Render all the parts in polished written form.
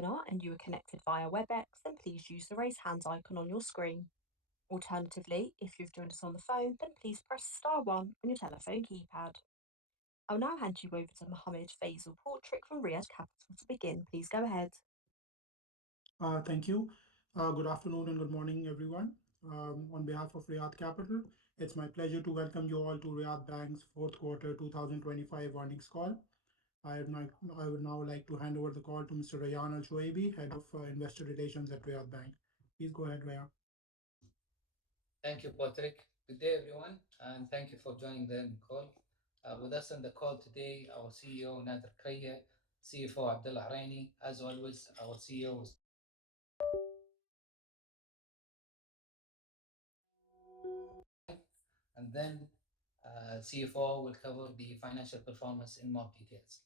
webinar and you are connected via WebEx, then please use the raise hand icon on your screen. Alternatively, if you've joined us on the phone, then please press star 1 on your telephone keypad. I'll now hand you over to Mohammed Faisal Portrick from Riyad Capital to begin. Please go ahead. Thank you. Good afternoon and good morning, everyone. On behalf of Riyadh Capital, it's my pleasure to welcome you all to Riyadh Bank's fourth quarter 2025 earnings call. I would now like to hand over the call to Mr. Rayan Al-Shuaibi, Head of Investor Relations at Riyadh Bank. Please go ahead, Rayan. Thank you, Patrick. Good day, everyone, and thank you for joining the call. With us on the call today, our CEO, Nader Kraya, CFO, Abdullah Raini, as always, our CEO. And then CFO will cover the financial performance in more details.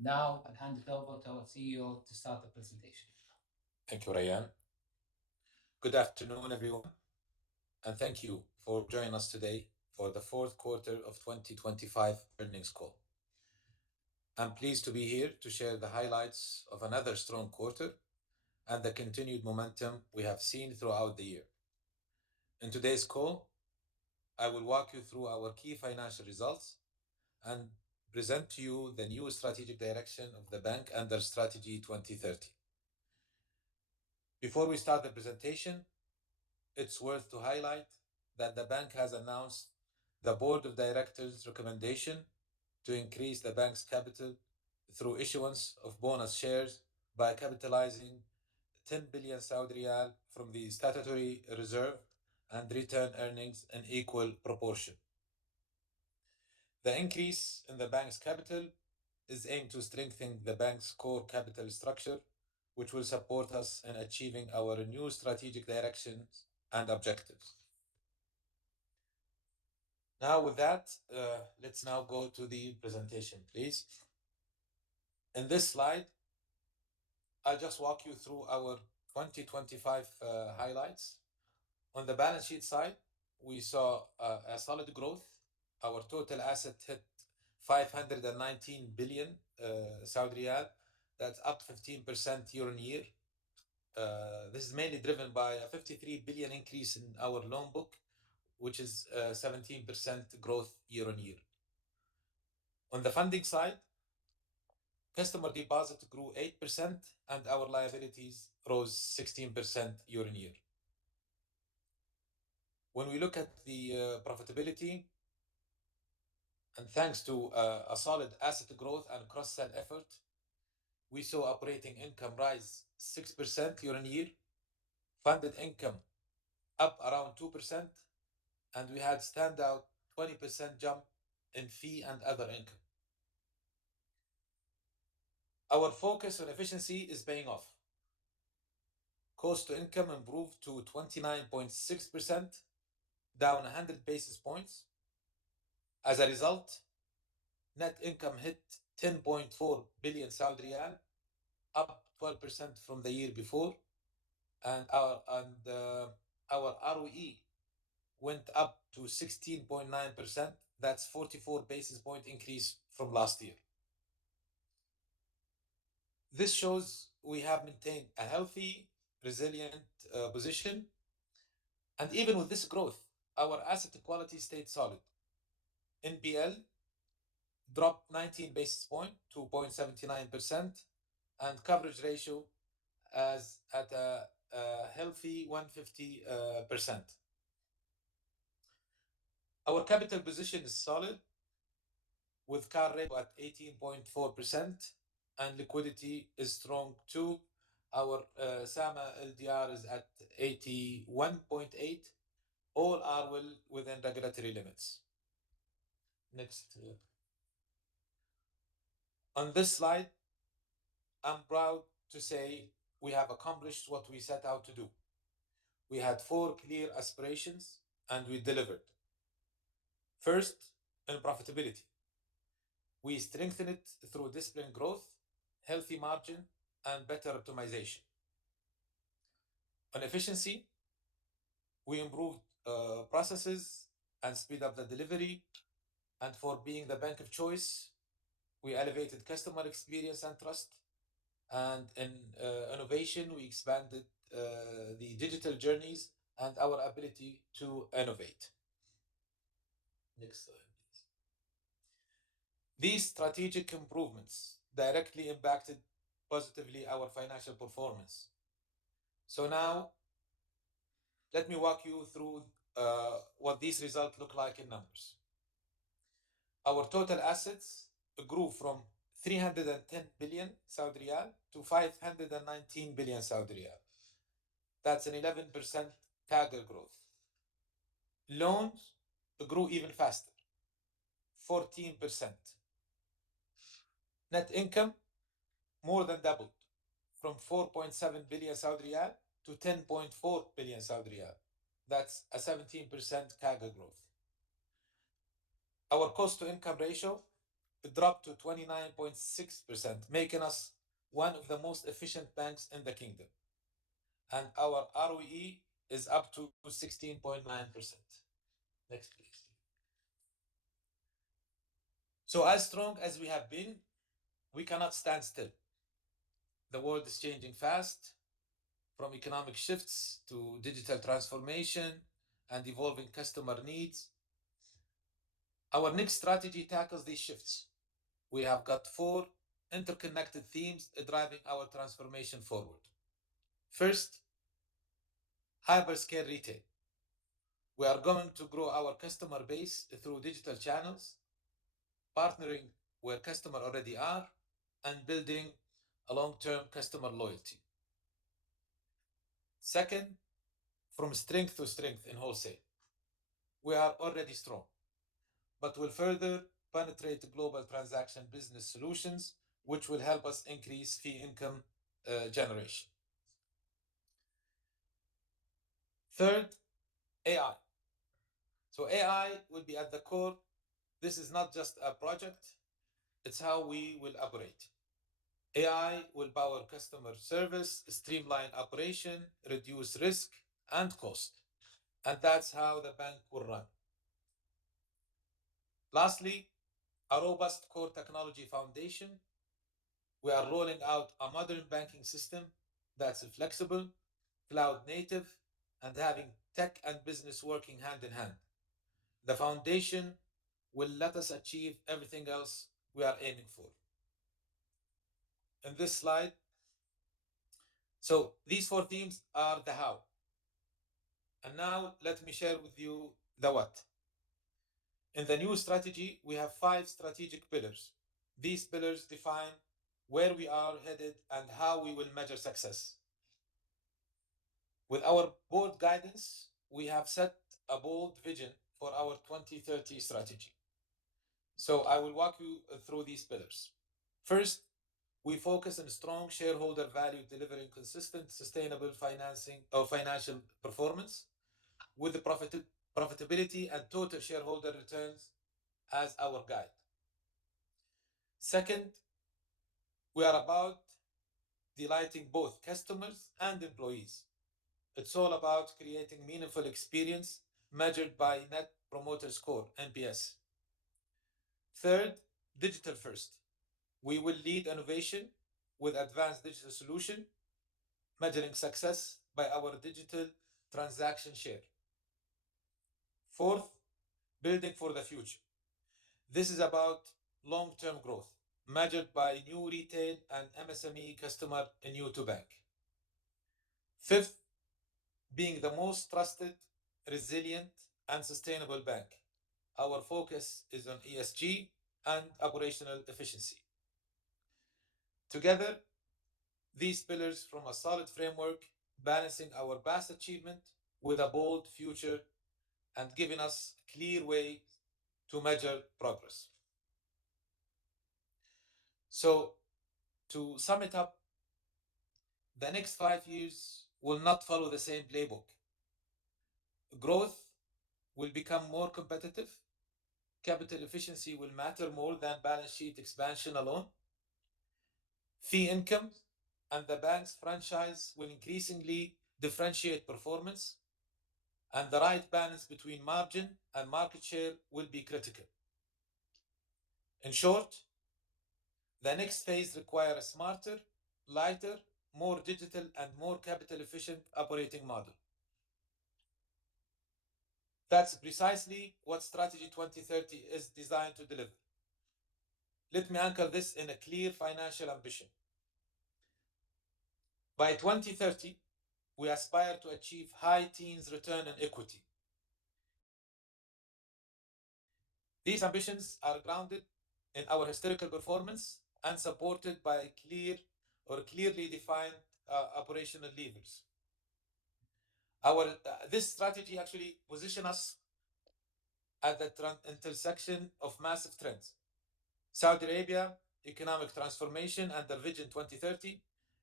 Now, I'll hand it over to our CEO to start the presentation. Thank you, Rayan. Good afternoon, everyone, and thank you for joining us today for the fourth quarter of 2025 earnings call. I'm pleased to be here to share the highlights of another strong quarter and the continued momentum we have seen throughout the year. In today's call, I will walk you through our key financial results and present to you the new strategic direction of the bank under Strategy 2030. Before we start the presentation, it's worth to highlight that the bank has announced the Board of Directors' recommendation to increase the bank's capital through issuance of bonus shares by capitalizing 10 billion Saudi Riyal from the statutory reserve and return earnings in equal proportion. The increase in the bank's capital is aimed to strengthen the bank's core capital structure, which will support us in achieving our new strategic directions and objectives. Now, with that, let's now go to the presentation, please. In this slide, I'll just walk you through our 2025 highlights. On the balance sheet side, we saw a solid growth. Our total asset hit 519 billion Saudi Riyal. That's up 15% year on year. This is mainly driven by a 53 billion increase in our loan book, which is 17% growth year on year. On the funding side, customer deposit grew 8% and our liabilities rose 16% year on year. When we look at the profitability, and thanks to a solid asset growth and cross-sell effort, we saw operating income rise 6% year on year, funded income up around 2%, and we had standout 20% jump in fee and other income. Our focus on efficiency is paying off. Cost to income improved to 29.6%, down 100 basis points. As a result, net income hit 10.4 billion Saudi Riyal, up 12% from the year before, and our ROE went up to 16.9%. That's 44 basis point increase from last year. This shows we have maintained a healthy, resilient position, and even with this growth, our asset quality stayed solid. NPL dropped 19 basis points to 0.79%, and coverage ratio as at a healthy 150%. Our capital position is solid, with CAR ratio at 18.4%, and liquidity is strong too. Our SAMA LDR is at 81.8. All are well within regulatory limits. Next. On this slide, I'm proud to say we have accomplished what we set out to do. We had 4 clear aspirations and we delivered. First, in profitability. We strengthened it through disciplined growth, healthy margin, and better optimization. On efficiency, we improved processes and speed up the delivery. And for being the bank of choice, we elevated customer experience and trust. And in innovation, we expanded the digital journeys and our ability to innovate. Next slide, please. These strategic improvements directly impacted positively our financial performance. So now, let me walk you through what these results look like in numbers. Our total assets grew from 310 billion Saudi riyal to 519 billion Saudi riyal. That's an 11% CAGR growth. Loans grew even faster, 14%. Net income more than doubled from 4.7 billion Saudi riyal to 10.4 billion Saudi riyal. That's a 17% CAGR growth. Our cost to income ratio dropped to 29.6%, making us one of the most efficient banks in the kingdom. And our ROE is up to 16.9%. Next, please. So as strong as we have been, we cannot stand still. The world is changing fast, from economic shifts to digital transformation and evolving customer needs. Our next strategy tackles these shifts. We have got 4 interconnected themes driving our transformation forward. First, hyperscale retail. We are going to grow our customer base through digital channels, partnering where customers already are, and building a long-term customer loyalty. Second, from strength to strength in wholesale. We are already strong, but will further penetrate global transaction business solutions, which will help us increase fee income generation. Third, AI. So AI will be at the core. This is not just a project, it's how we will operate. AI will power customer service, streamline operation, reduce risk and cost. And that's how the bank will run. Lastly, a robust core technology foundation. We are rolling out a modern banking system that's flexible, cloud native, and having tech and business working hand in hand. The foundation will let us achieve everything else we are aiming for. In this slide, so these 4 themes are the how. And now let me share with you the what. In the new strategy, we have 5 strategic pillars. These pillars define where we are headed and how we will measure success. With our board guidance, we have set a bold vision for our 2030 strategy. So I will walk you through these pillars. First, we focus on strong shareholder value, delivering consistent, sustainable financial performance with the profitability and total shareholder returns as our guide. Second, we are about delighting both customers and employees. It's all about creating meaningful experience measured by Net Promoter Score, NPS. Third, digital first. We will lead innovation with advanced digital solution, measuring success by our digital transaction share. Fourth, building for the future. This is about long-term growth, measured by new retail and MSME customer new to bank. Fifth, being the most trusted, resilient, and sustainable bank. Our focus is on ESG and operational efficiency. Together, these pillars form a solid framework, balancing our past achievement with a bold future and giving us a clear way to measure progress. So, to sum it up, the next 5 years will not follow the same playbook. Growth will become more competitive. Capital efficiency will matter more than balance sheet expansion alone. Fee income and the bank's franchise will increasingly differentiate performance, and the right balance between margin and market share will be critical. In short, the next phase requires a smarter, lighter, more digital, and more capital efficient operating model. That's precisely what Strategy 2030 is designed to deliver. Let me anchor this in a clear financial ambition. By 2030, we aspire to achieve high teens return on equity. These ambitions are grounded in our historical performance and supported by clearly defined operational levers. This strategy actually positions us at the intersection of massive trends: Saudi Arabia, economic transformation under Vision 2030,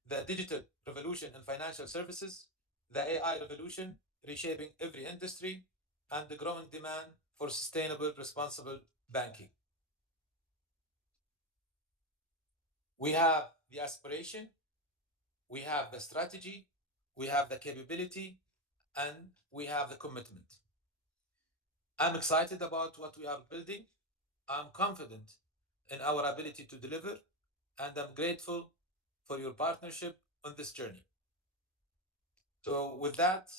the digital revolution in financial services, the AI revolution reshaping every industry, and the growing demand for sustainable, responsible banking. We have the aspiration, we have the strategy, we have the capability, and we have the commitment. I'm excited about what we are building. I'm confident in our ability to deliver, and I'm grateful for your partnership on this journey. So, with that,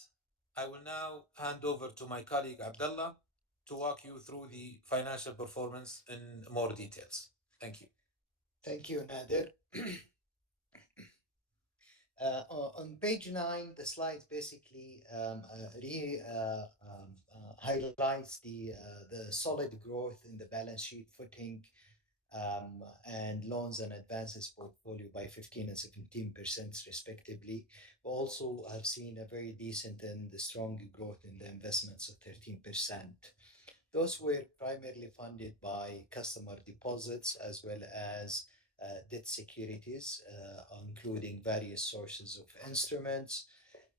I will now hand over to my colleague Abdullah to walk you through the financial performance in more details. Thank you. Thank you, Nader. On page 9, the slide basically highlights the solid growth in the balance sheet footing and loans and advances portfolio by 15 and 17% respectively. We also have seen a very decent and strong growth in the investments of 13%. Those were primarily funded by customer deposits as well as debt securities, including various sources of instruments,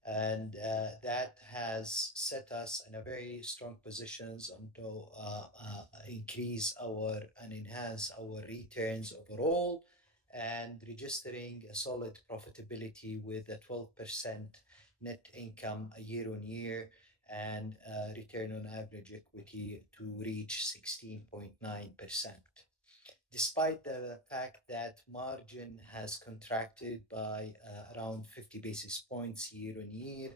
and that has set us in a very strong positions to increase our and enhance our returns overall, and registering a solid profitability with a 12% net income year on year, and return on average equity to reach 16.9%. Despite the fact that margin has contracted by around 50 basis points year on year,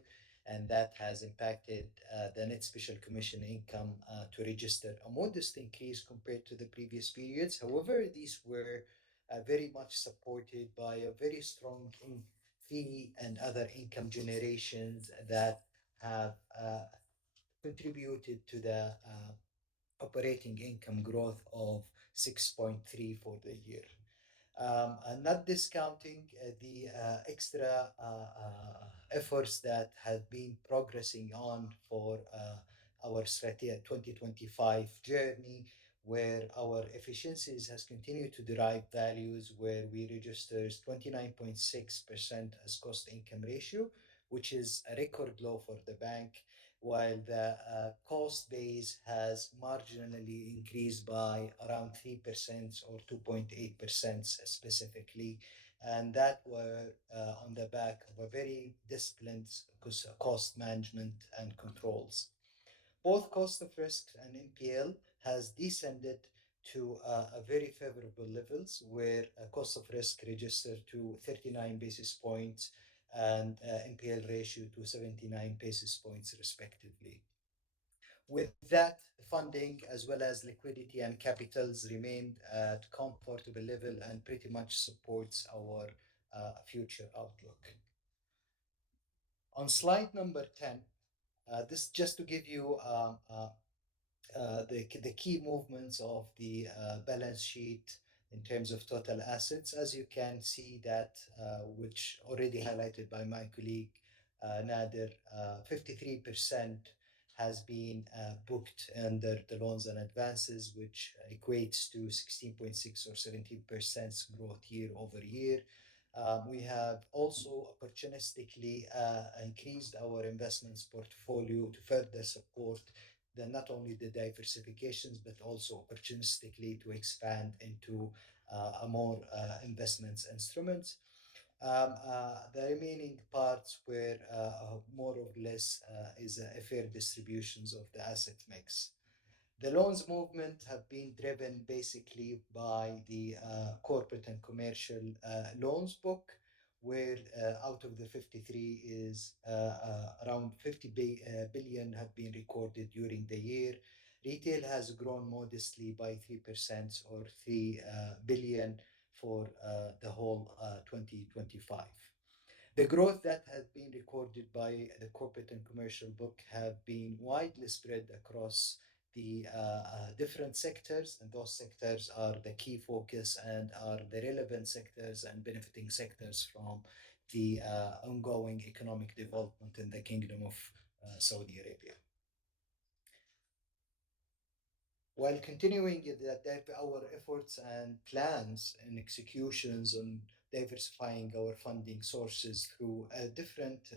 and that has impacted the net special commission income to register a modest increase compared to the previous periods. However, these were very much supported by a very strong fee and other income generations that have contributed to the operating income growth of 6.3 for the year. And not discounting the extra efforts that have been progressing on for our strategy 2025 journey, where our efficiencies has continued to derive values, where we registers 29.6% as cost income ratio, which is a record low for the bank, while the cost base has marginally increased by around 3% or 2.8% specifically. And that were on the back of a very disciplined cost management and controls. Both cost of risk and NPL has descended to a very favorable levels, where a cost of risk registered to 39 basis points and NPL ratio to 79 basis points respectively. With that, funding as well as liquidity and capitals remained at comfortable level and pretty much supports our future outlook. On slide number 10, this just to give you the key movements of the balance sheet in terms of total assets. As you can see that, which already highlighted by my colleague Nader, 53% has been booked under the loans and advances, which equates to 16.6 or 17% growth year over year. We have also opportunistically increased our investments portfolio to further support not only the diversifications, but also opportunistically to expand into a more investments instruments. The remaining parts were more or less is a fair distributions of the asset mix. The loans movement have been driven basically by the corporate and commercial loans book, where out of the 53 is around 50 billion have been recorded during the year. Retail has grown modestly by 3% or 3 billion for the whole 2025. The growth that has been recorded by the corporate and commercial book have been widely spread across the different sectors, and those sectors are the key focus and are the relevant sectors and benefiting sectors from the ongoing economic development in the Kingdom of Saudi Arabia. While continuing our efforts and plans and executions on diversifying our funding sources through different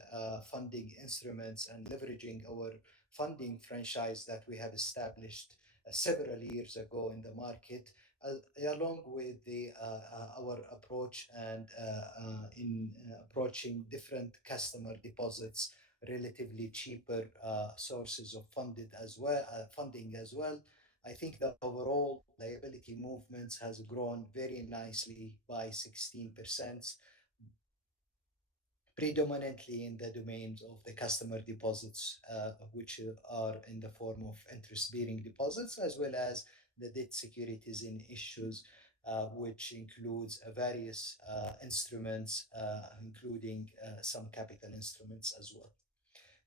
funding instruments and leveraging our funding franchise that we have established several years ago in the market, along with our approach and in approaching different customer deposits, relatively cheaper sources of funding as well. I think the overall liability movements has grown very nicely by 16%, predominantly in the domains of the customer deposits, which are in the form of interest-bearing deposits, as well as the debt securities in issues, which includes various instruments, including some capital instruments as well.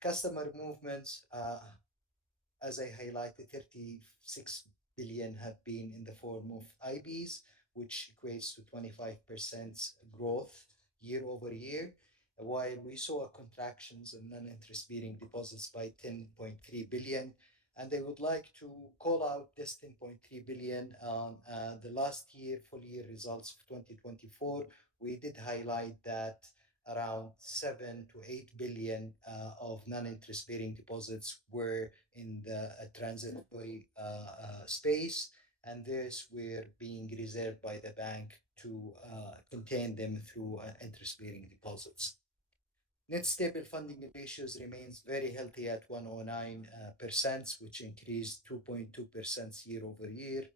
Customer movements, as I highlighted, 36 billion have been in the form of IBs, which equates to 25% growth year over year, while we saw contractions in non-interest bearing deposits by 10.3 billion. And I would like to call out this 10.3 billion on the last year, full year results of 2024. We did highlight that around 7 to 8 billion of non-interest bearing deposits were in the transitory space, and this were being reserved by the bank to contain them through interest bearing deposits. Net stable funding ratios remains very healthy at 109%, which increased 2.2% year over year,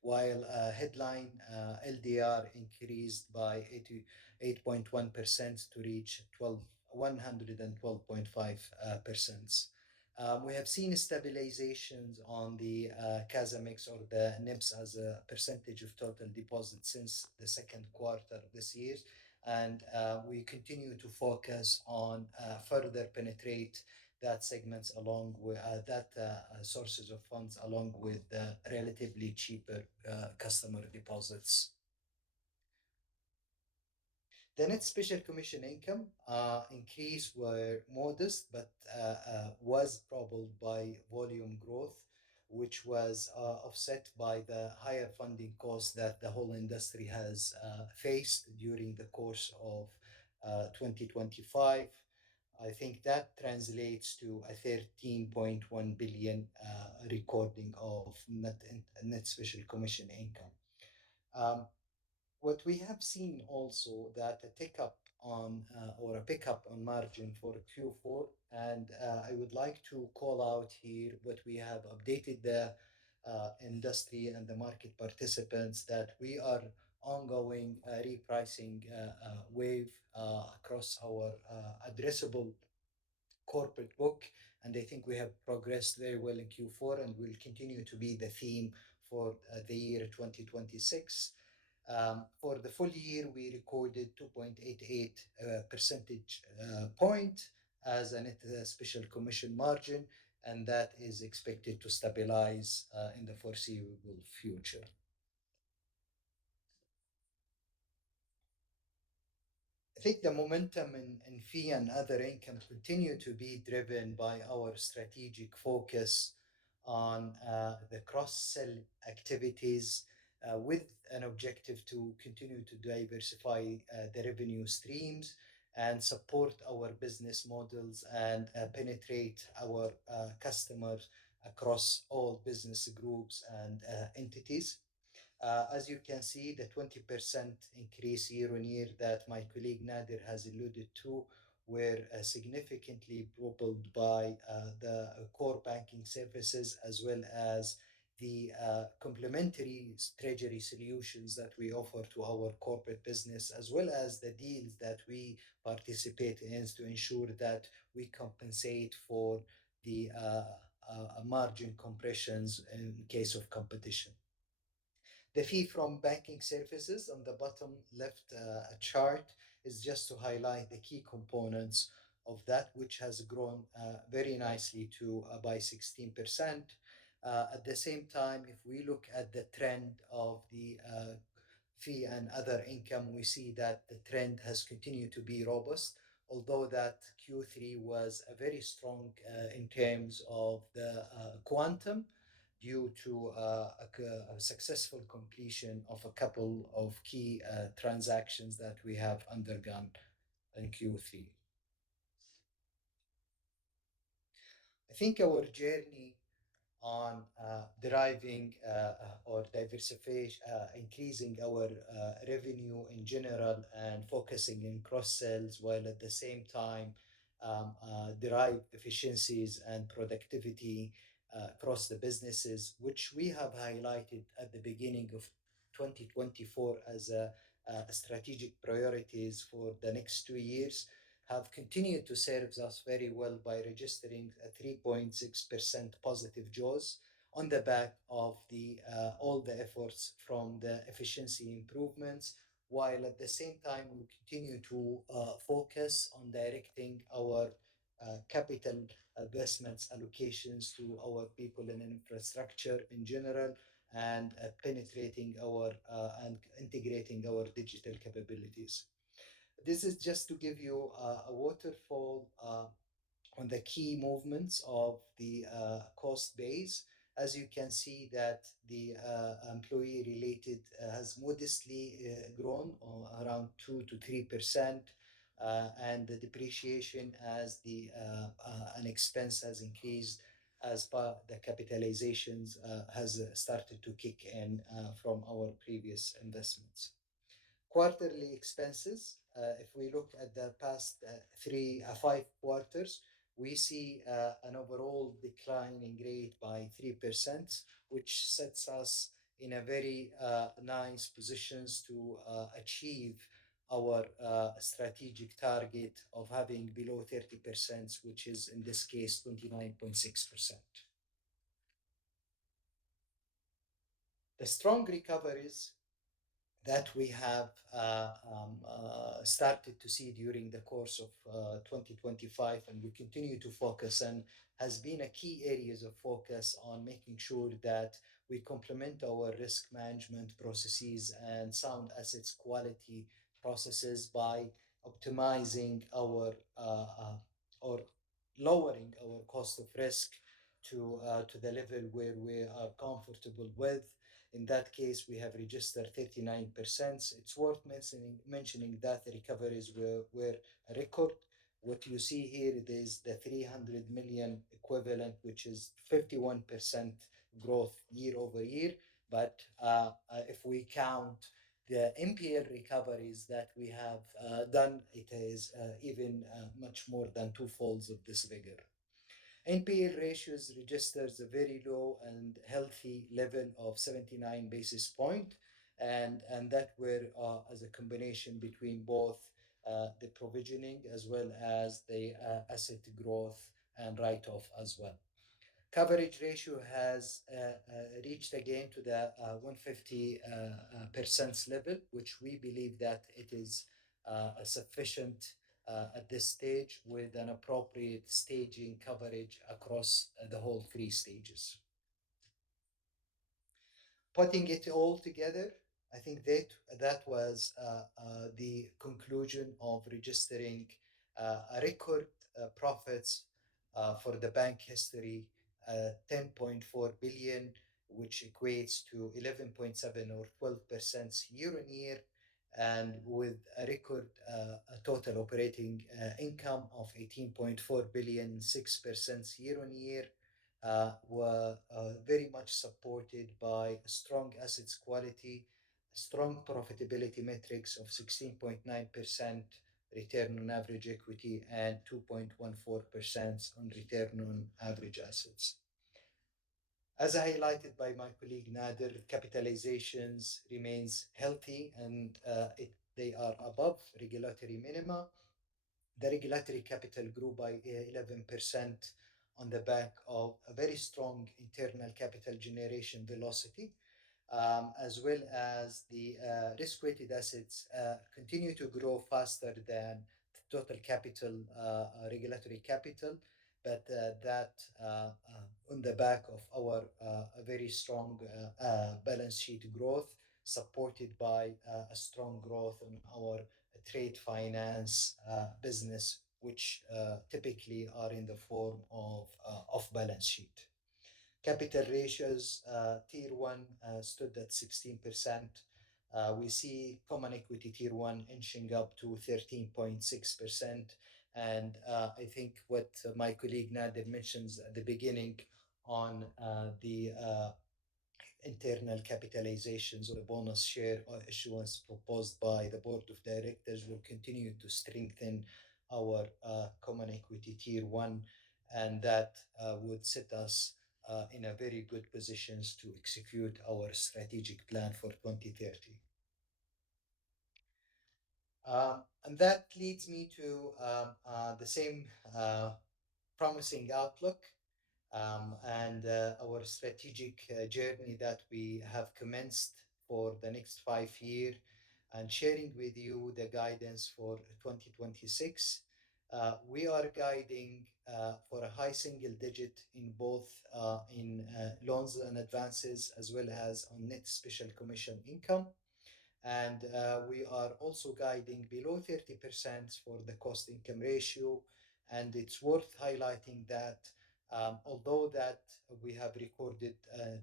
while headline LDR increased by 8.1% to reach 112.5%. We have seen stabilizations on the CASA mix or the NIBS as a percentage of total deposits since the second quarter of this year. And we continue to focus on further penetrate that segments along with sources of funds along with relatively cheaper customer deposits. The net special commission income increase were modest, but was propelled by volume growth, which was offset by the higher funding costs that the whole industry has faced during the course of 2025. I think that translates to a 13.1 billion recording of net special commission income. What we have seen also that a tick up on or a pickup on margin for Q4, and I would like to call out here what we have updated the industry and the market participants that we are ongoing repricing wave across our addressable corporate book, and I think we have progressed very well in Q4 and will continue to be the theme for the year 2026. For the full year, we recorded 2.88 percentage point as a net special commission margin, and that is expected to stabilize in the foreseeable future. I think the momentum in fee and other income continue to be driven by our strategic focus on the cross-sell activities with an objective to continue to diversify the revenue streams and support our business models and penetrate our customers across all business groups and entities. As you can see, the 20% increase year on year that my colleague Nadir has alluded to were significantly propelled by the core banking services as well as the complementary treasury solutions that we offer to our corporate business, as well as the deals that we participate in to ensure that we compensate for the margin compressions in case of competition. The fee from banking services on the bottom left chart is just to highlight the key components of that, which has grown very nicely to by 16%. At the same time, if we look at the trend of the fee and other income, we see that the trend has continued to be robust, although that Q3 was a very strong in terms of the quantum due to a successful completion of a couple of key transactions that we have undergone in Q3. I think our journey on deriving or diversification, increasing our revenue in general and focusing in cross sales, while at the same time derive efficiencies and productivity across the businesses, which we have highlighted at the beginning of 2024 as strategic priorities for the next 2 years, have continued to serve us very well by registering a 3.6% positive jaws on the back of all the efforts from the efficiency improvements, while at the same time we continue to focus on directing our capital investments allocations to our people and infrastructure in general, and penetrating our and integrating our digital capabilities. This is just to give you a waterfall on the key movements of the cost base. As you can see that the employee related has modestly grown around 2 to 3%, and the depreciation as an expense has increased as per the capitalizations has started to kick in from our previous investments. Quarterly expenses, if we look at the past 5 quarters, we see an overall declining rate by 3%, which sets us in a very nice positions to achieve our strategic target of having below 30%, which is in this case 29.6%. The strong recoveries that we have started to see during the course of 2025, and we continue to focus on, has been a key areas of focus on making sure that we complement our risk management processes and sound assets quality processes by optimizing our or lowering our cost of risk to the level where we are comfortable with. In that case, we have registered 39%. It's worth mentioning that the recoveries were a record. What you see here is the 300 million equivalent, which is 51% growth year over year. But if we count the NPL recoveries that we have done, it is even much more than two-folds of this figure. NPL ratios registers a very low and healthy level of 79 basis point, and that were as a combination between both the provisioning as well as the asset growth and write-off as well. Coverage ratio has reached again to the 150% level, which we believe that it is sufficient at this stage, with an appropriate staging coverage across the whole 3 stages. Putting it all together, I think that was the conclusion of registering a record profits for the bank history, 10.4 billion, which equates to 11.7 or 12% year on year, and with a record total operating income of 18.4 billion, 6% year on year, were very much supported by strong assets quality, strong profitability metrics of 16.9% return on average equity and 2.14% on return on average assets. As highlighted by my colleague Nader, capitalizations remains healthy and they are above regulatory minima. The regulatory capital grew by 11% on the back of a very strong internal capital generation velocity, as well as the risk-weighted assets continue to grow faster than the total capital, regulatory capital, but that on the back of our very strong balance sheet growth, supported by a strong growth in our trade finance business, which typically are in the form of off-balance sheet. Capital ratios, Tier 1 stood at 16%. We see common equity Tier 1 inching up to 13.6%. And I think what my colleague Nader mentions at the beginning on the internal capitalizations or the bonus share or issuance proposed by the board of directors will continue to strengthen our common equity Tier 1, and that would set us in a very good positions to execute our strategic plan for 2030. And that leads me to the same promising outlook and our strategic journey that we have commenced for the next 5 years, and sharing with you the guidance for 2026. We are guiding for a high single digit in both in loans and advances, as well as on net special commission income. And we are also guiding below 30% for the cost income ratio. And it's worth highlighting that although that we have recorded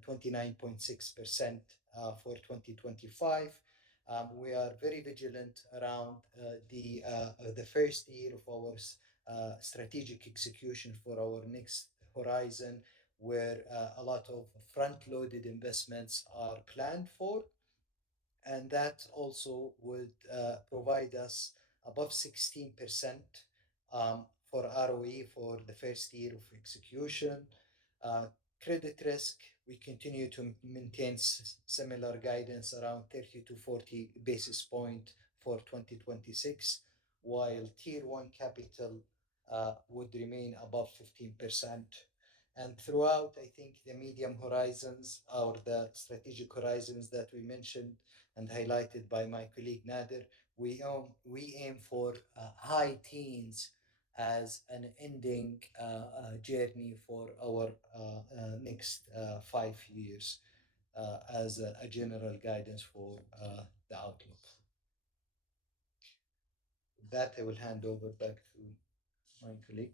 29.6% for 2025, we are very vigilant around the first year of our strategic execution for our next horizon, where a lot of front-loaded investments are planned for, and that also would provide us above 16% for ROE for the first year of execution. Credit risk, we continue to maintain similar guidance around 30 to 40 basis point for 2026, while Tier 1 capital would remain above 15%. And throughout, I think the medium horizons or the strategic horizons that we mentioned and highlighted by my colleague Nader, we aim for high teens as an ending journey for our next 5 years as a general guidance for the outlook. With that, I will hand over back to my colleague.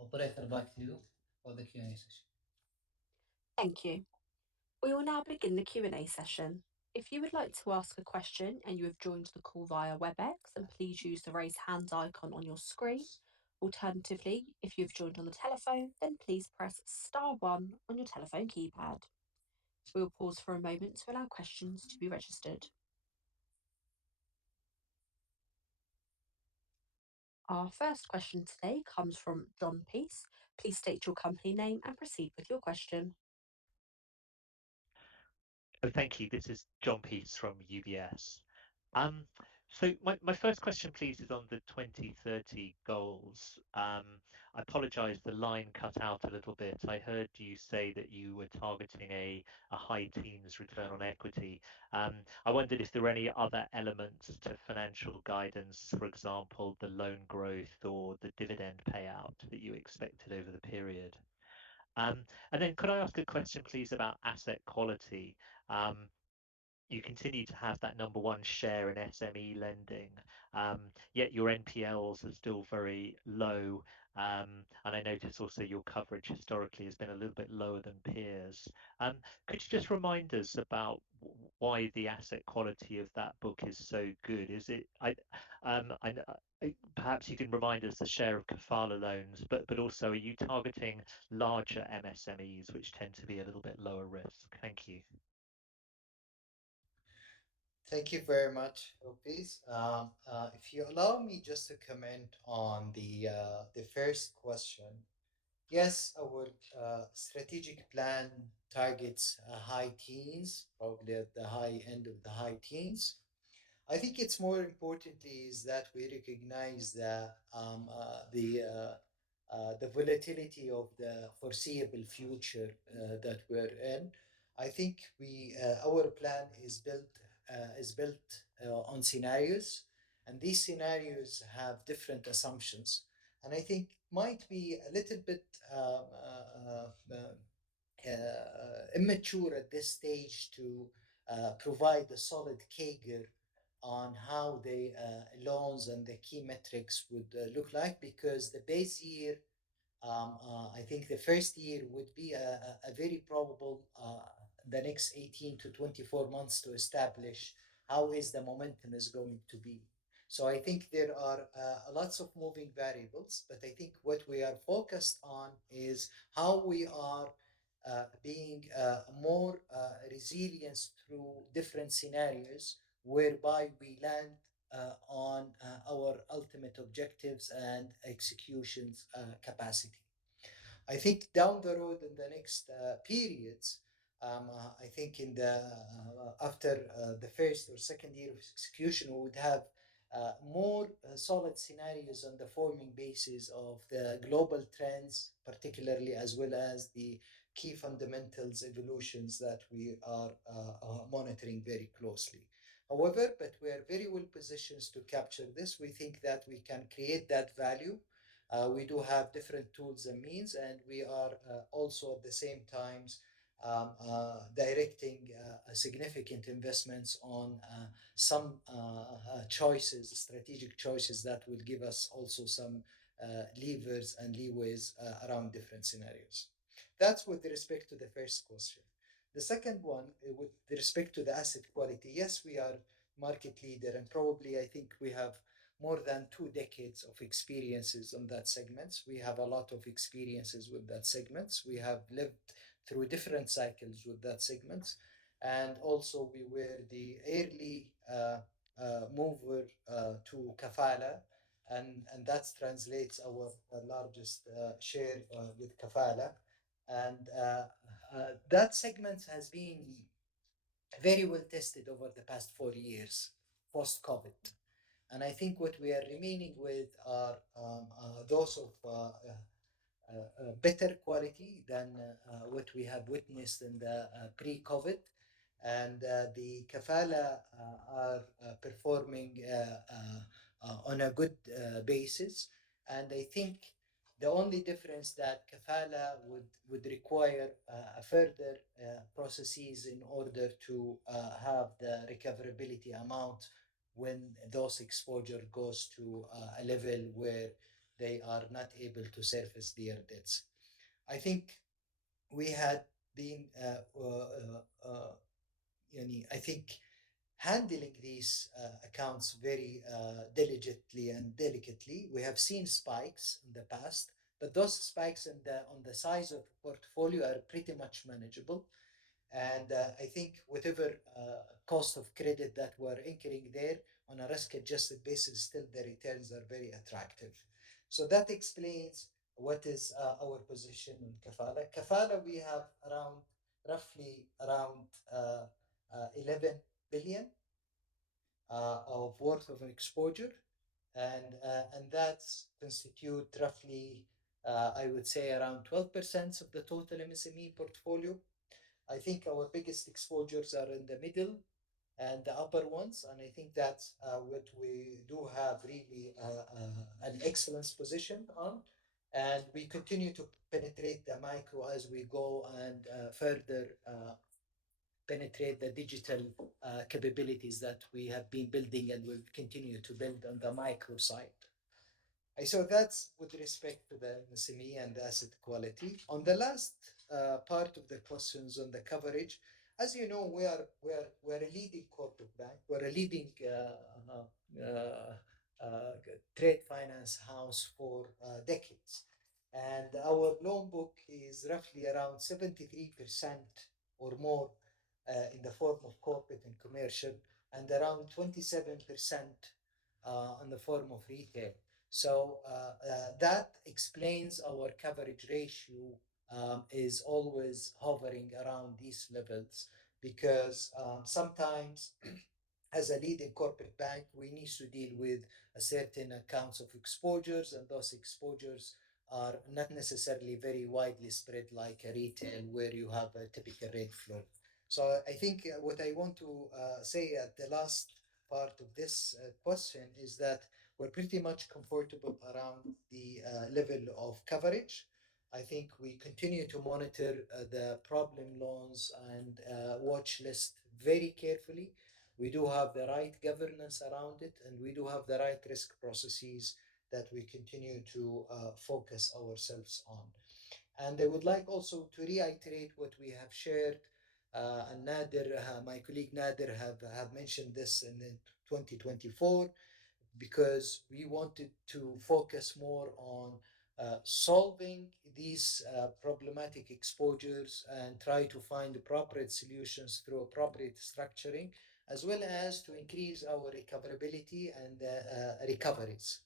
Operator, back to you for the Q&A session. Thank you. We will now begin the Q&A session. If you would like to ask a question and you have joined the call via WebEx, then please use the raise hand icon on your screen. Alternatively, if you've joined on the telephone, then please press star one on your telephone keypad. We will pause for a moment to allow questions to be registered. Our first question today comes from John Peace. Please state your company name and proceed with your question. Oh, thank you. This is John Peace from UBS. So my first question, please, is on the 2030 goals. I apologize, the line cut out a little bit. I heard you say that you were targeting a high teens return on equity. I wondered if there were any other elements to financial guidance, for example, the loan growth or the dividend payout that you expected over the period. And then could I ask a question, please, about asset quality? You continue to have that number one share in SME lending, yet your NPLs are still very low. And I notice also your coverage historically has been a little bit lower than peers. Could you just remind us about why the asset quality of that book is so good? Is it, perhaps you can remind us the share of kafala loans, but also are you targeting larger MSMEs, which tend to be a little bit lower risk? Thank you. Thank you very much, Opis. If you allow me just to comment on the first question, Yes, our strategic plan targets high teens, probably at the high end of the high teens. I think it's more importantly is that we recognize the volatility of the foreseeable future that we're in. I think we our plan is built on scenarios, and these scenarios have different assumptions, and I think might be a little bit immature at this stage to provide a solid CAGR on how the loans and the key metrics would look like, because the base year, I think the first year would be a very probable the next 18 to 24 months to establish how is the momentum is going to be. So I think there are lots of moving variables, but I think what we are focused on is how we are being more resilient through different scenarios, whereby we land on our ultimate objectives and executions capacity. I think down the road in the next periods, I think in the after the first or second year of execution, we would have more solid scenarios on the forming basis of the global trends, particularly, as well as the key fundamentals evolutions that we are monitoring very closely. However, but we are very well positioned to capture this. We think that we can create that value. We do have different tools and means, and we are also at the same times directing significant investments on some choices, strategic choices that will give us also some levers and leeways around different scenarios. That's with respect to the first question. The second one, with respect to the asset quality, yes, we are market leader, and probably I think we have more than 2 decades of experiences on that segments. We have a lot of experiences with that segments. We have lived through different cycles with that segments, and also we were the early mover to kafala, and that translates our largest share with kafala, and that segment has been very well tested over the past 4 years post COVID. And I think what we are remaining with are those of better quality than what we have witnessed in the pre-COVID. And the kafala are performing on a good basis. And I think the only difference that kafala would require a further processes in order to have the recoverability amount when those exposure goes to a level where they are not able to service their debts. I think we had been, I think, handling these accounts very diligently and delicately. We have seen spikes in the past, but those spikes on the size of the portfolio are pretty much manageable. And I think whatever cost of credit that we're incurring there on a risk-adjusted basis, still the returns are very attractive. So that explains what is our position in kafala. Kafala, we have roughly around 11 billion of worth of an exposure, and that's constitute roughly, I would say, around 12% of the total MSME portfolio. I think our biggest exposures are in the middle and the upper ones, and I think that's what we do have really an excellence position on. And we continue to penetrate the micro as we go and further penetrate the digital capabilities that we have been building and will continue to build on the micro side. So that's with respect to the MSME and the asset quality. On the last part of the questions on the coverage, as you know, we're a leading corporate bank. We're a leading trade finance house for decades, and our loan book is roughly around 73% or more in the form of corporate and commercial, and around 27% in the form of retail. So that explains our coverage ratio is always hovering around these levels because sometimes as a leading corporate bank, we need to deal with a certain accounts of exposures, and those exposures are not necessarily very widely spread like a retail where you have a typical rate floor. So I think what I want to say at the last part of this question is that we're pretty much comfortable around the level of coverage. I think we continue to monitor the problem loans and watch list very carefully. We do have the right governance around it, and we do have the right risk processes that we continue to focus ourselves on. And I would like also to reiterate what we have shared. And Nader, my colleague Nader, have mentioned this in 2024 because we wanted to focus more on solving these problematic exposures and try to find appropriate solutions through appropriate structuring, as well as to increase our recoverability and recoveries.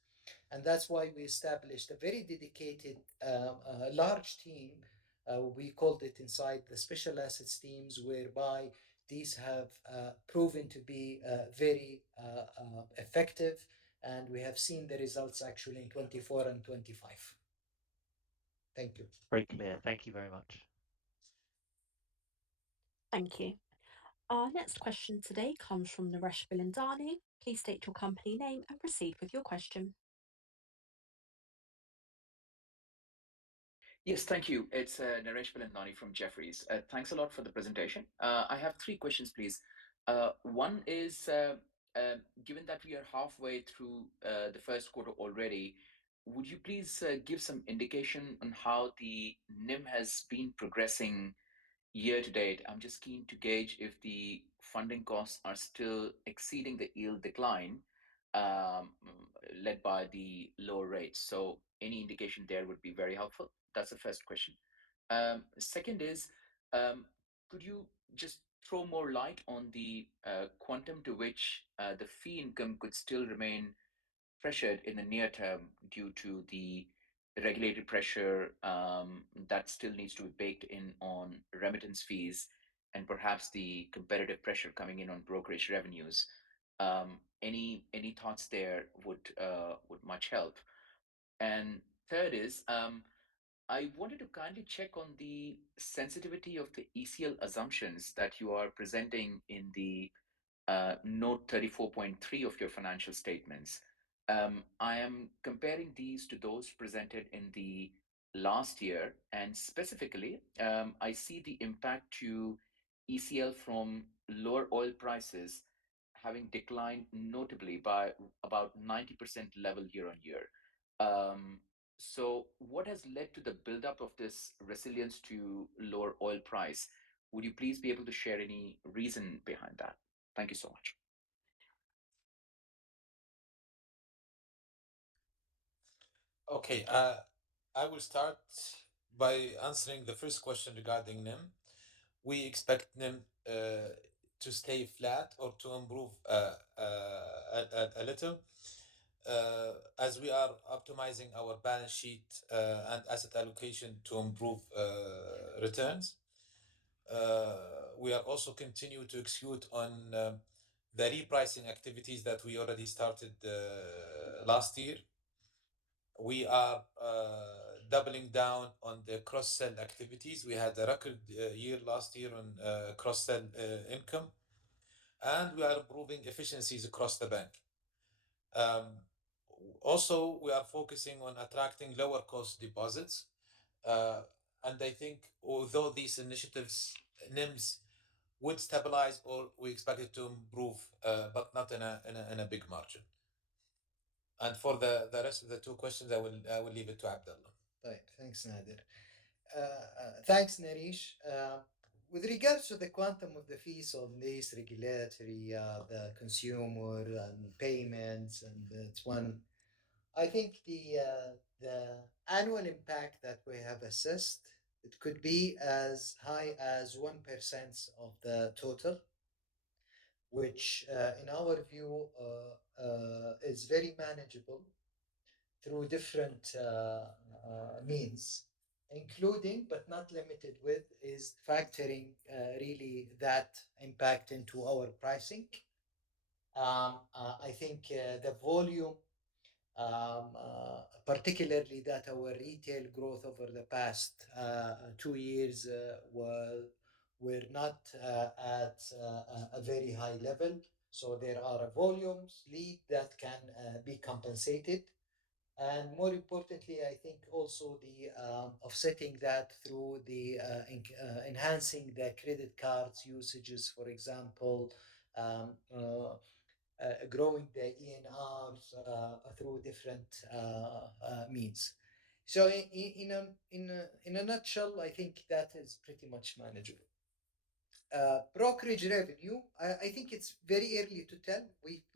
And that's why we established a very dedicated, large team. We called it inside the special assets teams, whereby these have proven to be very effective, and we have seen the results actually in 24 and 25. Thank you. Very clear. Thank you very much. Thank you. Our next question today comes from Naresh Bilandani. Please state your company name and proceed with your question. Yes, thank you. It's Naresh Bilandani from Jefferies. Thanks a lot for the presentation. I have three questions, please. One is, given that we are halfway through the first quarter already, would you please give some indication on how the NIM has been progressing year to date? I'm just keen to gauge if the funding costs are still exceeding the yield decline, um, led by the lower rates. So any indication there would be very helpful. That's the first question. Second is, could you just throw more light on the quantum to which the fee income could still remain pressured in the near term due to the regulatory pressure that still needs to be baked in on remittance fees and perhaps the competitive pressure coming in on brokerage revenues? Any thoughts there would much help. And third is, I wanted to kindly check on the sensitivity of the ECL assumptions that you are presenting in the note 34.3 of your financial statements. I am comparing these to those presented in the last year, and specifically, I see the impact to ECL from lower oil prices having declined notably by about 90% level year on year. So, what has led to the buildup of this resilience to lower oil price? Would you please be able to share any reason behind that? Thank you so much. Okay, I will start by answering the first question regarding NIM. We expect NIM to stay flat or to improve a little as we are optimizing our balance sheet and asset allocation to improve returns. We are also continue to execute on the repricing activities that we already started last year. We are doubling down on the cross-sell activities. We had a record year last year on cross-sell income, and we are improving efficiencies across the bank. Um, Also, we are focusing on attracting lower cost deposits. Uh, and I think although these initiatives, NIMS, would stabilize or we expect it to improve, but not in a big margin. And for the rest of the two questions, I will leave it to Abdullah. Right. Thanks, Nader. Thanks, Naresh. With regards to the quantum of the fees on these regulatory, the consumer and payments, and it's one, I think the annual impact that we have assessed, it could be as high as 1% of the total, which in our view is very manageable. through different means, including but not limited with is factoring really that impact into our pricing. I think the volume, particularly that our retail growth over the past 2 years were not at a very high level. So there are volumes lead that can be compensated. And more importantly, I think also the offsetting that through the enhancing the credit cards usages, for example, growing the ENRs through different means. So in a nutshell, I think that is pretty much manageable. Brokerage revenue, I think it's very early to tell.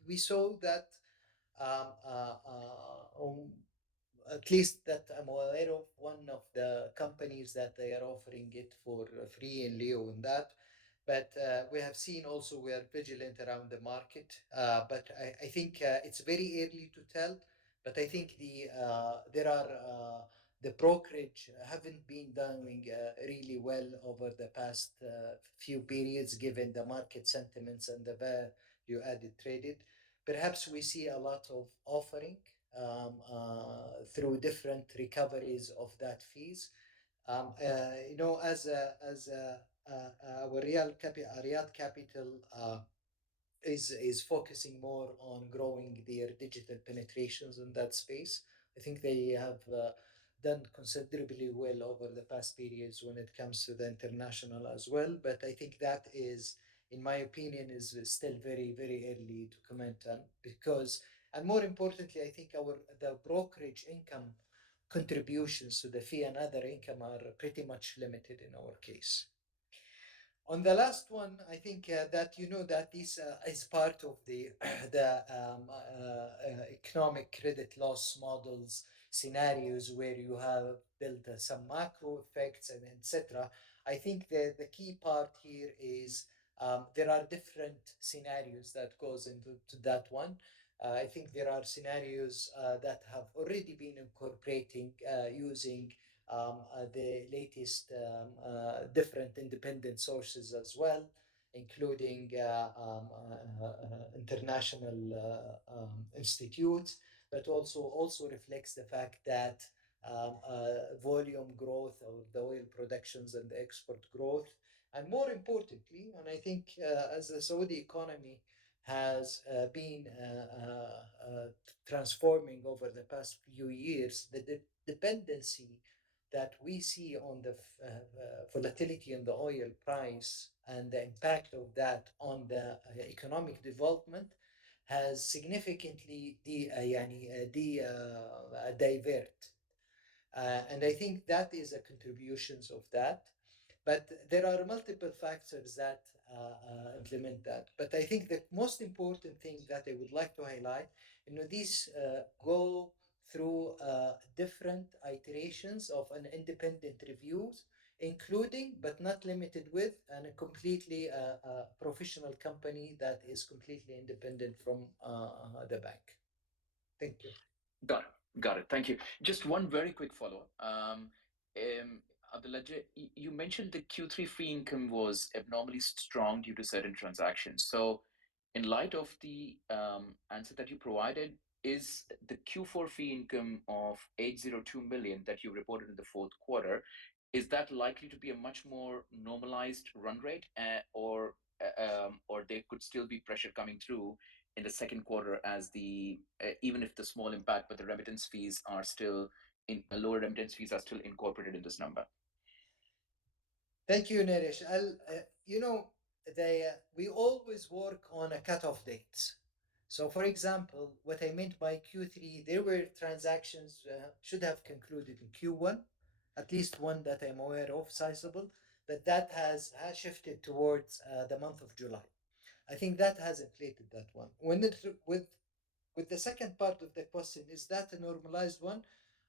We saw that um, uh, uh, at least that I'm aware of, one of the companies that they are offering it for free in Leo and that. But we have seen also we are vigilant around the market. But I think it's very early to tell. But I think there are the brokerage haven't been doing really well over the past few periods, given the market sentiments and the value added traded. Perhaps we see a lot of offering through different recoveries of that fees. Our Riyadh Capital is focusing more on growing their digital penetrations in that space. I think they have done considerably well over the past periods when it comes to the international as well. But I think that is, in my opinion, is still very, very early to comment on because, and more importantly, I think the brokerage income contributions to the fee and other income are pretty much limited in our case. On the last one, I think that you know that this is part of the economic credit loss models scenarios where you have built some macro effects and etc. I think the key part here is there are different scenarios that goes into that one. I think there are scenarios that have already been incorporating using the latest different independent sources as well, including international institutes, but also reflects the fact that volume growth of the oil productions and the export growth, and more importantly, and I think as the Saudi economy has been transforming over the past few years, the dependency that we see on the volatility in the oil price and the impact of that on the economic development has significantly divert. And I think that is a contributions of that. But there are multiple factors that implement that. But I think the most important thing that I would like to highlight, these go through different iterations of an independent reviews, including but not limited with a completely professional company that is completely independent from the bank. Thank you. Got it. Got it. Thank you. Just one very quick follow-up. Abdullah, you mentioned the Q3 fee income was abnormally strong due to certain transactions. So, in light of the answer that you provided, is the Q4 fee income of 802 million that you reported in the fourth quarter, is that likely to be a much more normalized run rate, or there could still be pressure coming through in the second quarter as even if the small impact, but the remittance fees are still in lower remittance fees are still incorporated in this number? Thank you, Naresh. We always work on a cutoff date. So, for example, what I meant by Q3, there were transactions should have concluded in Q1, at least one that I'm aware of, sizable, but that has shifted towards the month of July. I think that has inflated that one. With the second part of the question, is that a normalized one?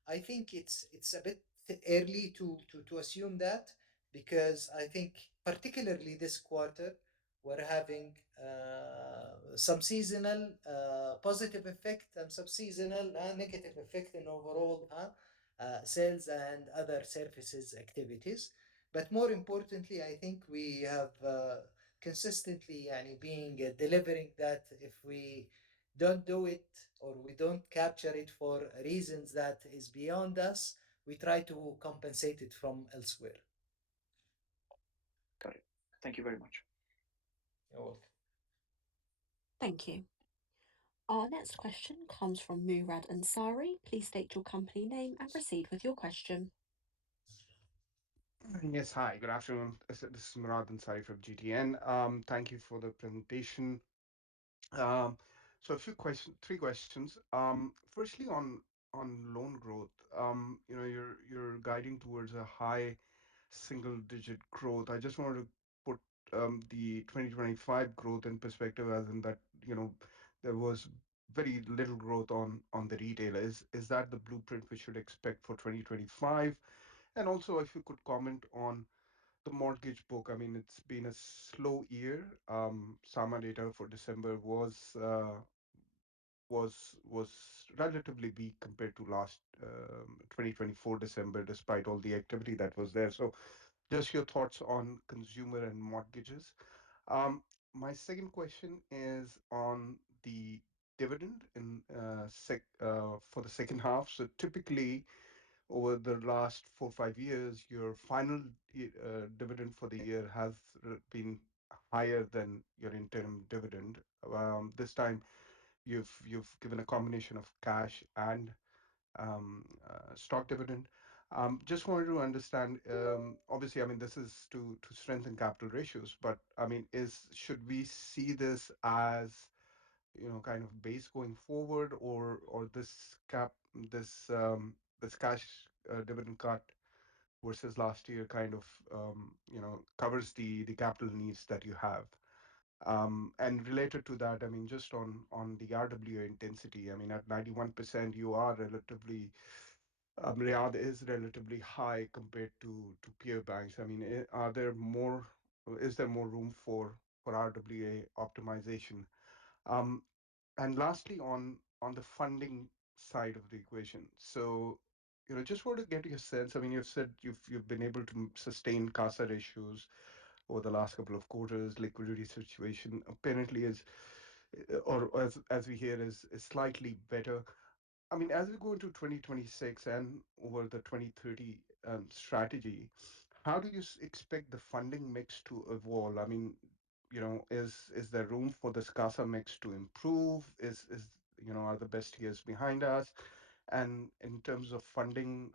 I think it's a bit early to assume that, because I think particularly this quarter we're having some seasonal positive effect and some seasonal negative effect in overall sales and other services activities. But more importantly, I think we have consistently being delivering that if we don't do it or we don't capture it for reasons that is beyond us, we try to compensate it from elsewhere. Got it. Thank you very much. You're welcome. Thank you. Our next question comes from Murad Ansari. Please state your company name and proceed with your question. Yes, hi, good afternoon. This is Murad Ansari from GTN. Thank you for the presentation. So a few questions, three questions. Firstly, on loan growth, you're guiding towards a high single-digit growth. I just wanted to put the 2025 growth in perspective, as in that there was very little growth on the retail. Is that the blueprint we should expect for 2025? And also, if you could comment on the mortgage book. I mean, it's been a slow year. SAMA data for December was relatively weak compared to last 2024 December, despite all the activity that was there. So, just your thoughts on consumer and mortgages. My second question is on the dividend for the second half. So typically, over the last 4 or 5 years, your final dividend for the year has been higher than your interim dividend. This time, you've given a combination of cash and stock dividend. Just wanted to understand. Obviously, I mean, this is to strengthen capital ratios, but I mean, should we see this as kind of base going forward, or this cash dividend cut versus last year kind of covers the capital needs that you have. And related to that, I mean, just on the RWA intensity, I mean, at 91%, you are relatively Riyadh is relatively high compared to peer banks. I mean, is there more room for RWA optimization? Um, and lastly, on the funding side of the equation, so just want to get your sense. I mean, you've said you've been able to sustain CASA ratios over the last couple of quarters. Liquidity situation apparently or as we hear, is slightly better. I mean, as we go into 2026 and over the 2030 strategy, how do you expect the funding mix to evolve? I mean, is there room for this CASA mix to improve? Are the best years behind us? And in terms of funding,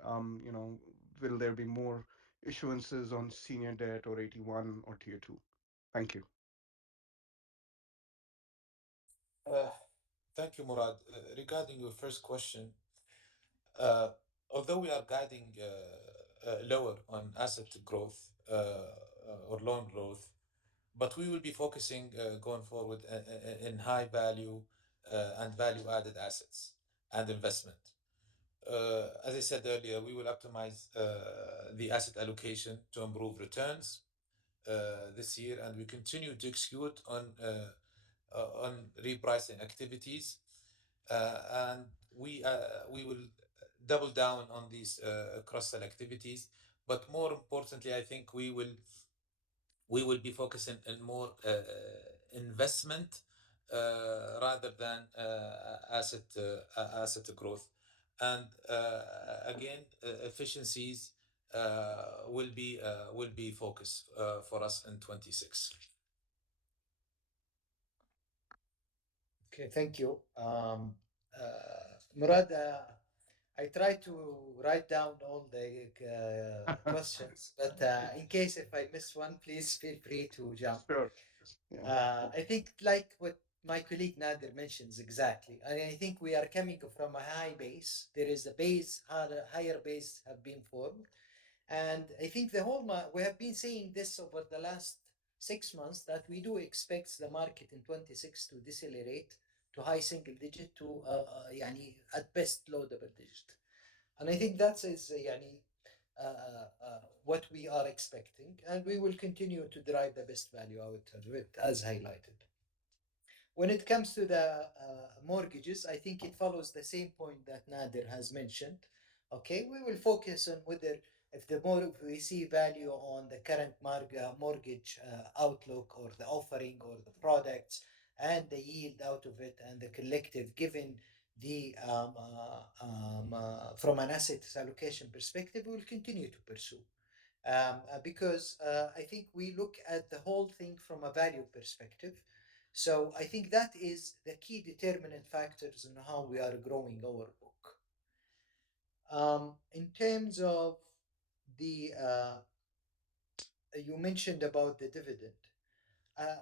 will there be more issuances on senior debt or AT1 or Tier 2? Thank you. Uh, Thank you, Murad. Regarding your first question, uh, although we are guiding lower on asset growth or loan growth, but we will be focusing going forward in high value and value added assets and investment. As I said earlier, we will optimize the asset allocation to improve returns this year, and we continue to execute on repricing activities, and we will double down on these cross-sell activities. But more importantly, I think we will be focusing on more investment rather than asset growth. And again, efficiencies will be focus for us in 26. Okay, thank you. Murad, I try to write down all the questions, but in case if I miss one, please feel free to jump. Sure. Yeah. I think like what my colleague Nader mentions exactly. I think we are coming from a high base. There is a base, higher base have been formed. And I think we have been saying this over the last 6 months that we do expect the market in 26 to decelerate to high single digit to at best low double digit. And I think that is what we are expecting, and we will continue to derive the best value out of it as highlighted. When it comes to the mortgages, I think it follows the same point that Nader has mentioned. Okay, we will focus on whether if we see value on the current mortgage outlook or the offering or the products and the yield out of it and the collective given the from an assets allocation perspective, we will continue to pursue because I think we look at the whole thing from a value perspective. So I think that is the key determinant factors in how we are growing our book. In terms of the, you mentioned about the dividend. Uh,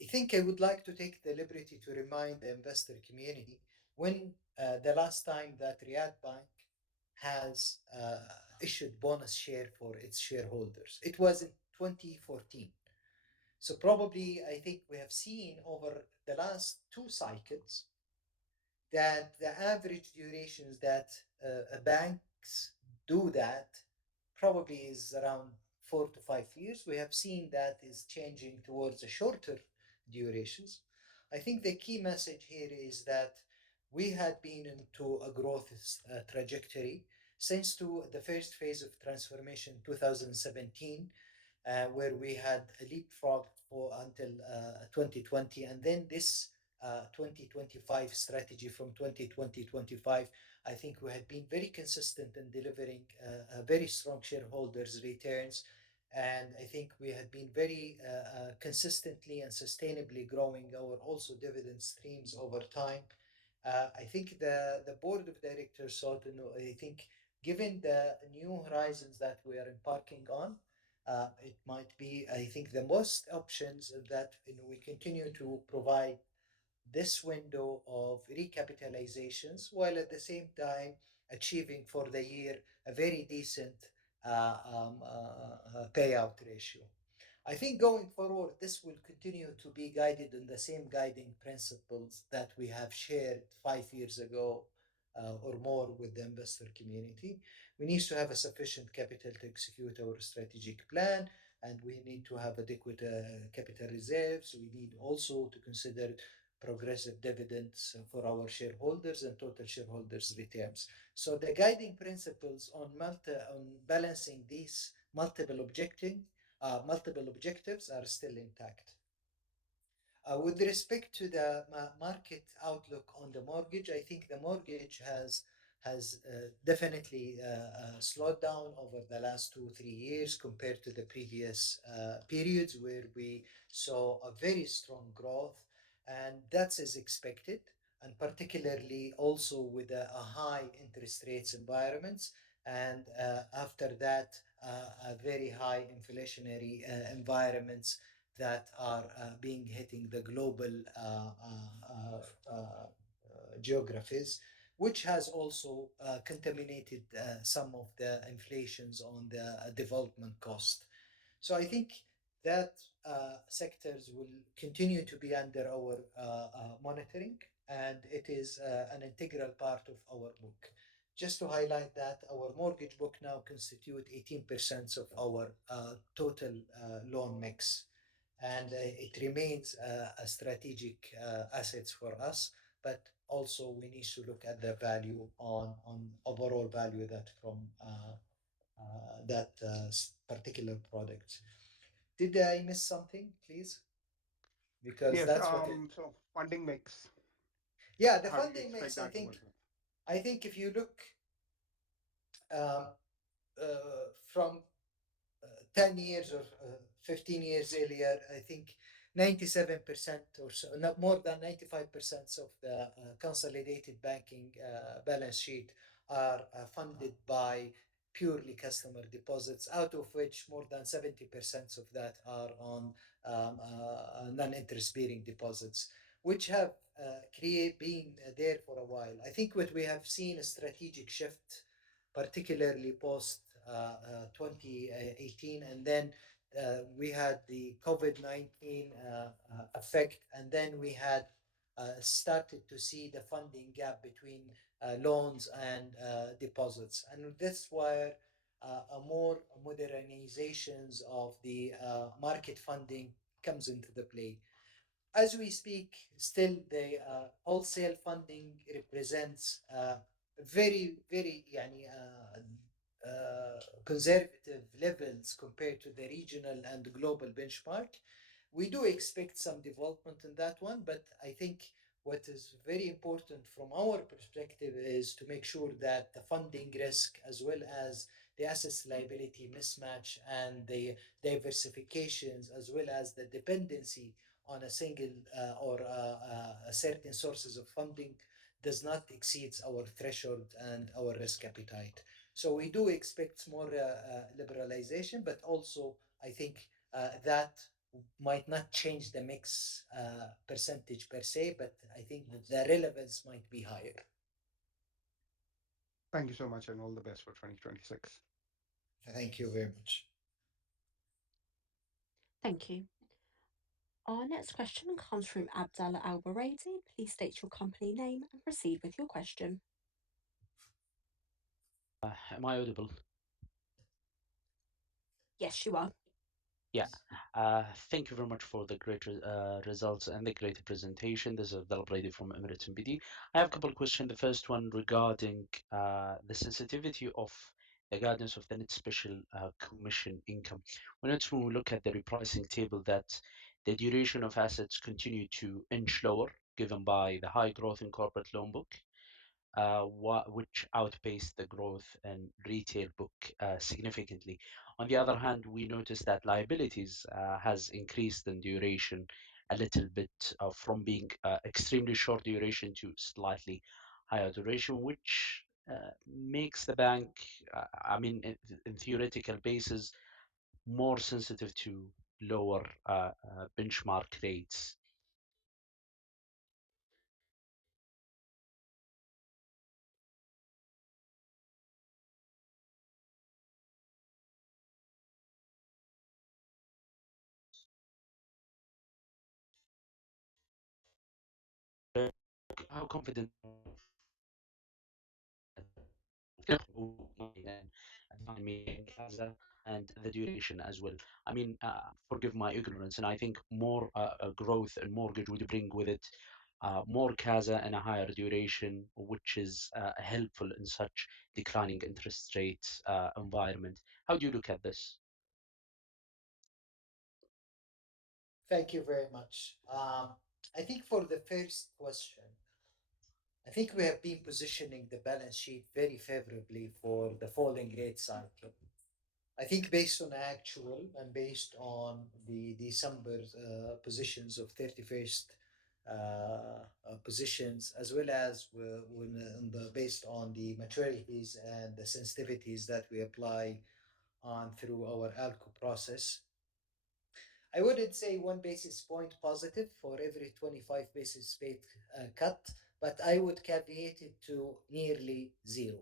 I think I would like to take the liberty to remind the investor community when the last time that Riyad Bank has issued bonus share for its shareholders. It was in 2014. So probably I think we have seen over the last two cycles that the average durations that banks do that probably is around 4 to 5 years. We have seen that is changing towards a shorter durations. I think the key message here is that we had been into a growth trajectory since to the first phase of transformation 2017 where we had a leapfrog for until 2020 and then this 2025 strategy from 2020-25. I think we had been very consistent in delivering a very strong shareholders returns, and I think we had been very consistently and sustainably growing our also dividend streams over time. I think the board of directors sought to know, I think given the new horizons that we are embarking on, it might be, I think, the most options that we continue to provide this window of recapitalizations while at the same time achieving for the year a very decent payout ratio. I think going forward, this will continue to be guided in the same guiding principles that we have shared 5 years ago or more with the investor community. We need to have a sufficient capital to execute our strategic plan, and we need to have adequate capital reserves. We need also to consider progressive dividends for our shareholders and total shareholders returns. So the guiding principles on balancing these multiple objectives are still intact. With respect to the market outlook on the mortgage, I think the mortgage has definitely slowed down over the last 2 3 years compared to the previous periods where we saw a very strong growth, and that's as expected, and particularly also with a high interest rates environments, and after that a very high inflationary environments that are being hitting the global geographies, which has also contaminated some of the inflations on the development cost. So I think that sectors will continue to be under our monitoring, and it is an integral part of our book. Just to highlight that our mortgage book now constitute 18% of our total loan mix, and it remains a strategic assets for us. But also we need to look at the value on overall value that from that particular product. Did I miss something, please? Because Yes. that's what it. So funding mix. Yeah, the How do you funding expect mix. that to work? I think if you look um, from 10 years or 15 years earlier, I think 97% or so, not more than 95% of the consolidated banking balance sheet are funded by purely customer deposits, out of which more than 70% of that are on non-interest bearing deposits, which have been there for a while. I think what we have seen a strategic shift, particularly post 2018, and then we had the COVID-19 effect, and then we had started to see the funding gap between loans and deposits, and that's where a more modernizations of the market funding comes into the play. As we speak, still the wholesale funding represents very, very يعني, conservative levels compared to the regional and global benchmark. We do expect some development in that one, but I think what is very important from our perspective is to make sure that the funding risk as well as the assets liability mismatch and the diversifications as well as the dependency on a single or certain sources of funding does not exceed our threshold and our risk appetite. So we do expect more liberalization, but also I think that might not change the mix percentage per se, but I think the relevance might be higher. Thank you so much, and all the best for 2026. Thank you very much. Thank you. Our next question comes from Abdallah Al Buraidi. Please state your company name and proceed with your question. Am I audible? Yes, you are. Yeah. Thank you very much for the great results and the great presentation. This is Abdullah Brady from Emirates MBD. I have a couple of questions. The first one regarding the sensitivity of the guidance of the net special commission income. When we look at the repricing table, that the duration of assets continue to inch lower, given by the high growth in corporate loan book, which outpaced the growth in retail book significantly. On the other hand, we noticed that liabilities has increased in duration a little bit from being extremely short duration to slightly higher duration, which makes the bank, in theoretical basis, more sensitive to lower benchmark rates. How confident and the duration as well. Forgive my ignorance, and I think more growth and mortgage would bring with it more CASA and a higher duration, which is helpful in such declining interest rate environment. How do you look at this? Thank you very much. I think for the first question, I think we have been positioning the balance sheet very favorably for the falling rate cycle. I think based on actual and based on the December positions of 31st positions, as well as based on the maturities and the sensitivities that we apply on through our ALCO process, I wouldn't say 1 basis point positive for every 25 basis point cut, but I would caveat it to nearly zero.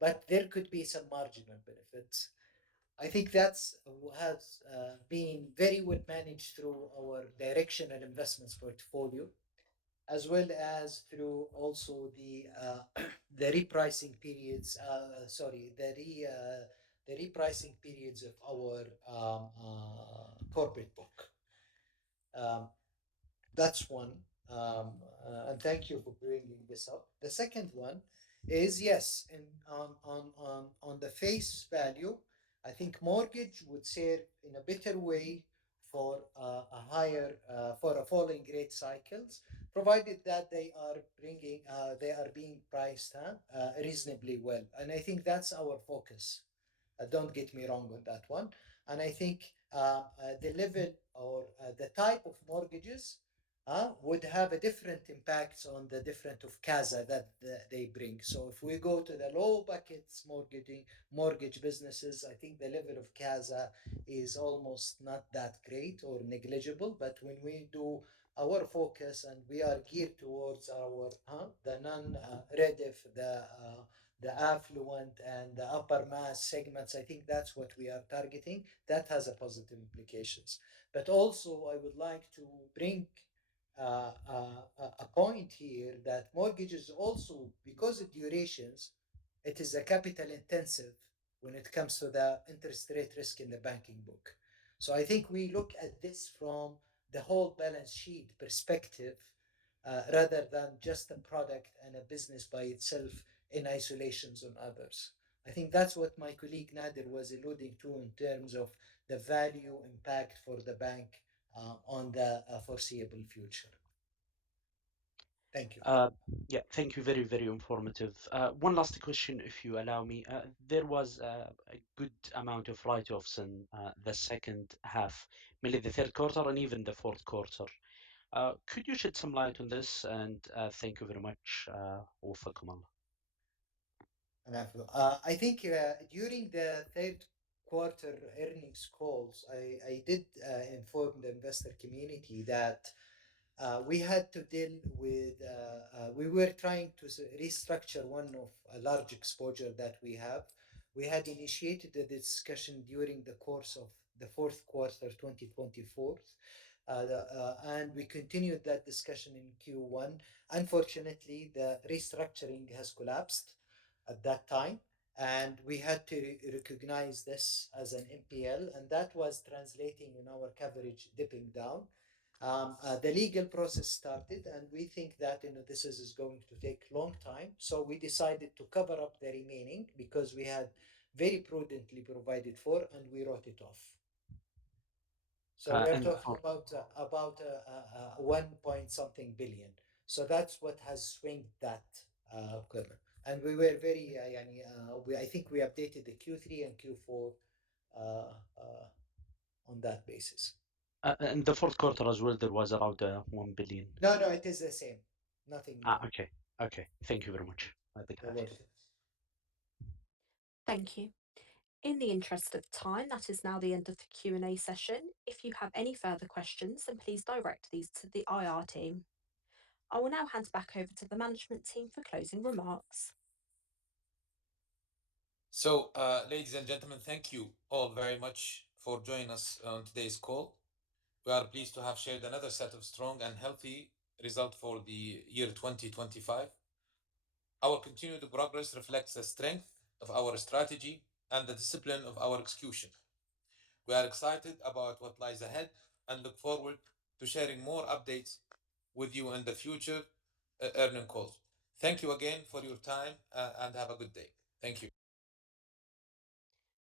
But there could be some marginal benefits. I think that's has been very well managed through our directional investments portfolio, as well as through also the the repricing periods. The repricing periods of our corporate book. Um, that's one. And thank you for bringing this up. The second one is yes, on the face value, I think mortgage would serve in a better way for a higher for a falling rate cycles, provided that they are being priced reasonably well, and I think that's our focus. Don't get me wrong on that one. And I think the level or the type of mortgages would have a different impacts on the different of CASA that they bring. So if we go to the low buckets mortgage businesses, I think the level of CASA is almost not that great or negligible. But when we do our focus and we are geared towards our the non-REDF, the affluent and the upper mass segments, I think that's what we are targeting. That has a positive implications. But also, I would like to bring a point here that mortgages also, because of durations, it is a capital intensive when it comes to the interest rate risk in the banking book. So I think we look at this from the whole balance sheet perspective rather than just a product and a business by itself in isolations on others. I think that's what my colleague Nader was alluding to in terms of the value impact for the bank on the foreseeable future. Thank you. Yeah, thank you. Very, very informative. One last question, if you allow me. There was a good amount of write-offs in the second half, mainly the third quarter and even the fourth quarter. Could you shed some light on this? And thank you very much. وفقكم الله. I think during the third quarter earnings calls, I did inform the investor community that we had to deal with, we were trying to restructure one of a large exposure that we have. We had initiated the discussion during the course of the fourth quarter 2024, and we continued that discussion in Q1. Unfortunately, the restructuring has collapsed at that time, and we had to recognize this as an NPL, and that was translating in our coverage dipping down. The legal process started, and we think that this is going to take a long time. So we decided to cover up the remaining because we had very prudently provided for, and we wrote it off. So we're And talking for about 1 point something billion. So that's what has swinged that curve. And we were very, I think we updated the Q3 and Q4 on that basis. in the fourth quarter as well, there was around 1 billion. No, it is the same. Nothing new. Okay. Thank you very much. Thank you. In the interest of time, that is now the end of the Q&A session. If you have any further questions, then please direct these to the IR team. I will now hand back over to the management team for closing remarks. So, ladies and gentlemen, thank you all very much for joining us on today's call. We are pleased to have shared another set of strong and healthy results for the year 2025. Our continued progress reflects the strength of our strategy and the discipline of our execution. We are excited about what lies ahead and look forward to sharing more updates with you in the future earning calls. Thank you again for your time and have a good day. Thank you.